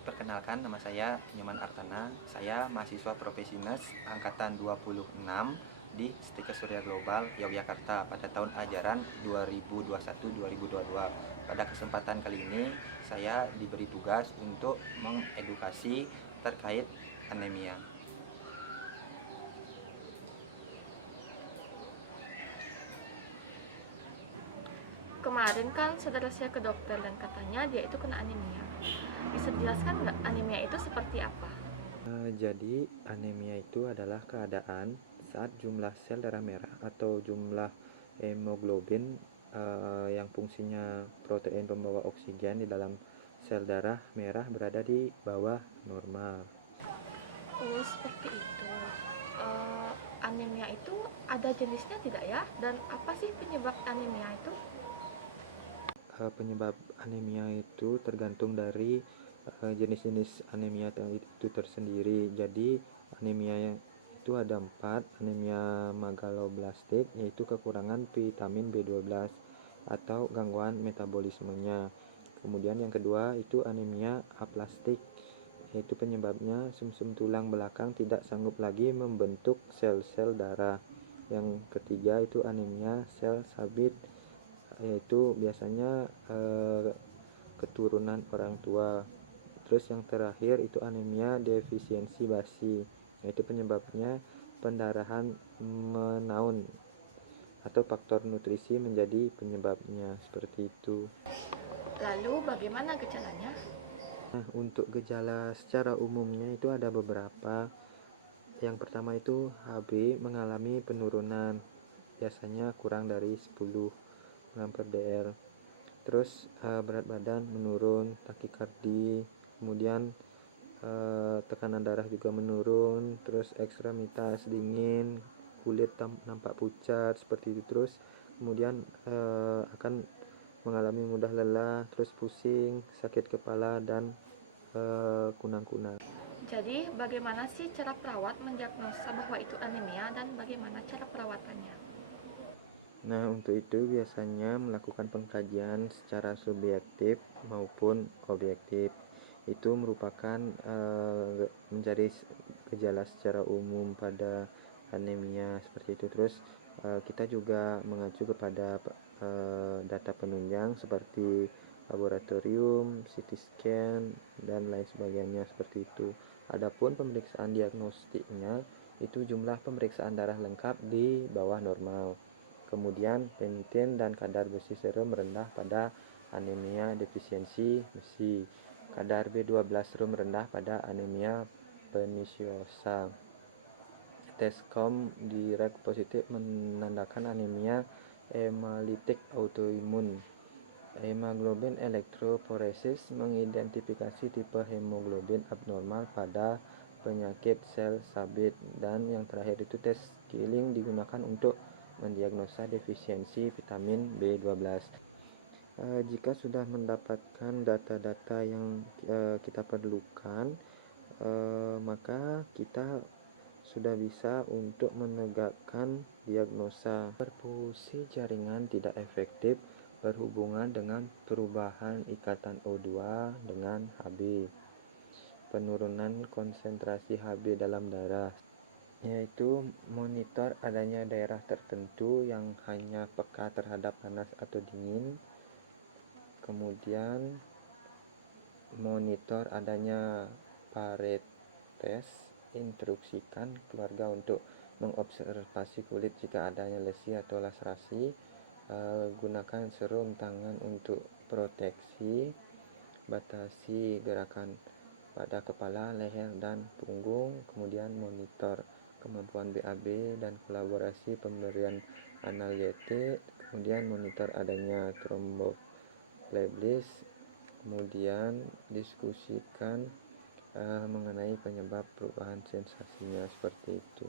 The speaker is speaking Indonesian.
Perkenalkan, nama saya Nyoman Artana. Saya mahasiswa Profesinas angkatan 26 di Stika Surya Global Yogyakarta pada tahun ajaran 2021-2022. Pada kesempatan kali ini saya diberi tugas untuk mengedukasi terkait anemia. Kemarin kan saudara saya ke dokter dan katanya dia itu kena anemia. Bisa dijelaskan nggak anemia itu seperti apa? Jadi anemia itu adalah keadaan saat jumlah sel darah merah atau jumlah hemoglobin yang fungsinya protein pembawa oksigen di dalam sel darah merah berada di bawah normal. Oh, seperti itu. Anemia itu ada jenisnya tidak ya? Dan apa sih penyebab anemia itu? Penyebab anemia itu tergantung dari jenis-jenis anemia itu tersendiri. Jadi anemia itu ada 4, anemia megaloblastik yaitu kekurangan vitamin B12 atau gangguan metabolismenya. Kemudian yang kedua itu anemia aplastik, yaitu penyebabnya sumsum tulang belakang tidak sanggup lagi membentuk sel-sel darah. Yang ketiga itu anemia sel sabit, yaitu biasanya keturunan orang tua. Terus yang terakhir itu anemia defisiensi basi, yaitu penyebabnya pendarahan menaun atau faktor nutrisi menjadi penyebabnya, seperti itu. Lalu bagaimana gejalanya? Nah, untuk gejala secara umumnya itu ada beberapa. Yang pertama itu HB mengalami penurunan, biasanya kurang dari 10 gram per dl. Terus berat badan menurun, takikardi, kemudian tekanan darah juga menurun, terus ekstremitas dingin, kulit nampak pucat seperti itu. Terus kemudian akan mengalami mudah lelah, terus pusing, sakit kepala, dan kunang-kunang. Jadi bagaimana sih cara perawat mendiagnosa bahwa itu anemia dan bagaimana cara perawatannya? Nah, untuk itu biasanya melakukan pengkajian secara subjektif maupun objektif. Itu merupakan mencari gejala secara umum pada anemia seperti itu. Terus kita juga mengacu kepada data penunjang seperti laboratorium, CT scan, dan lain sebagainya seperti itu. Adapun pemeriksaan diagnostiknya itu jumlah pemeriksaan darah lengkap di bawah normal. Kemudian penitin dan kadar besi serum rendah pada anemia defisiensi besi. Kadar B12 serum rendah pada anemia perniciosa. Tes COM direct positif menandakan anemia hemolitik autoimun. Hemoglobin elektroforesis mengidentifikasi tipe hemoglobin abnormal pada penyakit sel sabit. Dan yang terakhir itu tes Killing digunakan untuk mendiagnosa defisiensi vitamin B12. Jika sudah mendapatkan data-data yang kita perlukan, maka kita sudah bisa untuk menegakkan diagnosa. Perfusi jaringan tidak efektif berhubungan dengan perubahan ikatan O2 dengan Hb. Penurunan konsentrasi Hb dalam darah, yaitu monitor adanya daerah tertentu yang hanya peka terhadap panas atau dingin. Kemudian monitor adanya paretes, instruksikan keluarga untuk mengobservasi kulit jika adanya lesi atau laserasi. Gunakan serum tangan untuk proteksi. Batasi gerakan pada kepala, leher, dan punggung. Kemudian monitor kemampuan BAB dan kolaborasi pemberian analgetik. Kemudian monitor adanya tromboflebitis. Kemudian diskusikan mengenai penyebab perubahan sensasinya, seperti itu.